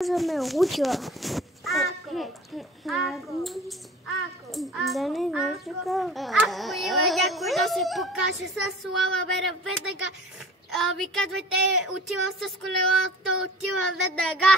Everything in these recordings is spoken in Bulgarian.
Cosa ме учила. Да не знаеш така. Ако има някой да се покаже с Лава Бера веднага, ви казвайте, отивам с колелото, отивам веднага.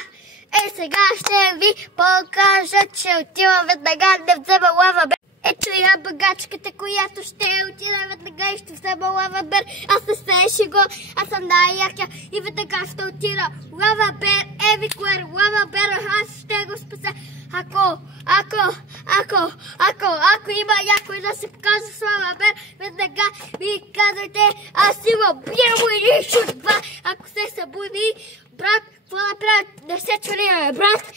Сега ще ви покажа, че отивам веднага да взема Лава Бер. Ето я багачката, която ще отида веднага и ще взема Лава Бер. Аз не се шего, аз съм най-якия и веднага ще отида. Лава Бер, everywhere, Лава Бер, аз ще го спася. Ако има някой да се покаже с Лава Бер, веднага ми казвайте, аз имам бяло или шутба. Ако се събуди, брат, какво направя? Не се чуриме, брат.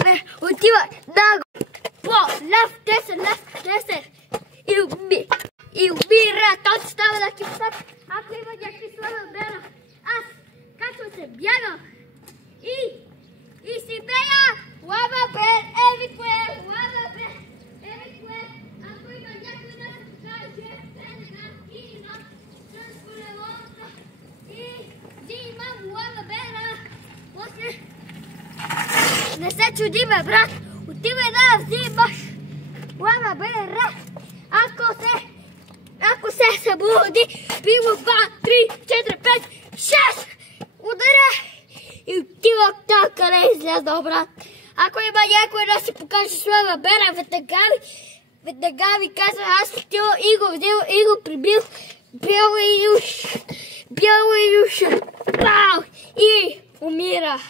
Абе, отива на лав 10 и умира. Той става да кипсат. Ако има някакви с Лава Бера, аз качвам се, бягам и си бея. Лава Бер, everywhere, Лава Бер, everywhere. Ако има някой да се покаже, веднага идам с колелото и взимам Лава Бера. После не се чуди, бе, брат. Отивай да взимаш Лава Бера. Ако се събуди, пиво 2, 3, 4, 5, 6. Ударя и отива там, къде излязъл, брат. Ако има някой да се покаже с Лава Бера, веднага ви казва, аз отива и го взел и го прибил. Бяло и юша. Пау! И умира.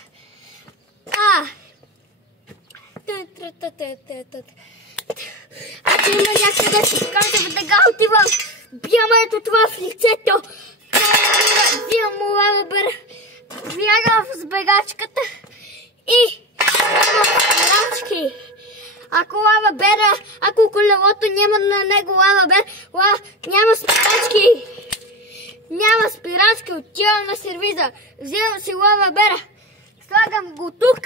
Ако има някой да се покаже, веднага отивам. Бямането това в лицето. Взимам му Лава Бера. Бягам с бегачката и спирачки. Ако Лава Бера, ако колелото няма на него Лава Бера, няма спирачки. Няма спирачки, отивам на сервиза. Взимам си Лава Бера. Слагам го тук.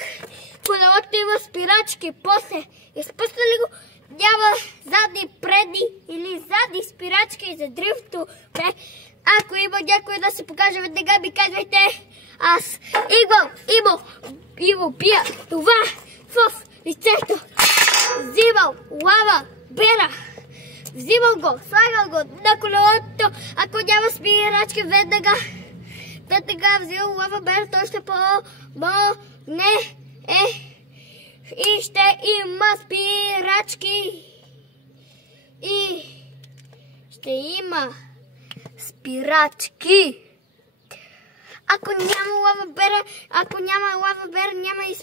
Колелото има спирачки. После изпусна ли го? Няма задни, предни или задни спирачки за дрифтове. Ако има някой да се покаже, веднага ми казвайте. Аз Иво пия това в лицето. Взимал Лава Бера. Взимал го, слагал го на колелото. Ако няма спирачки, веднага взимал Лава Бера. Той ще помогне. И ще има спирачки. И ще има спирачки. Ако няма Лава Бера, няма и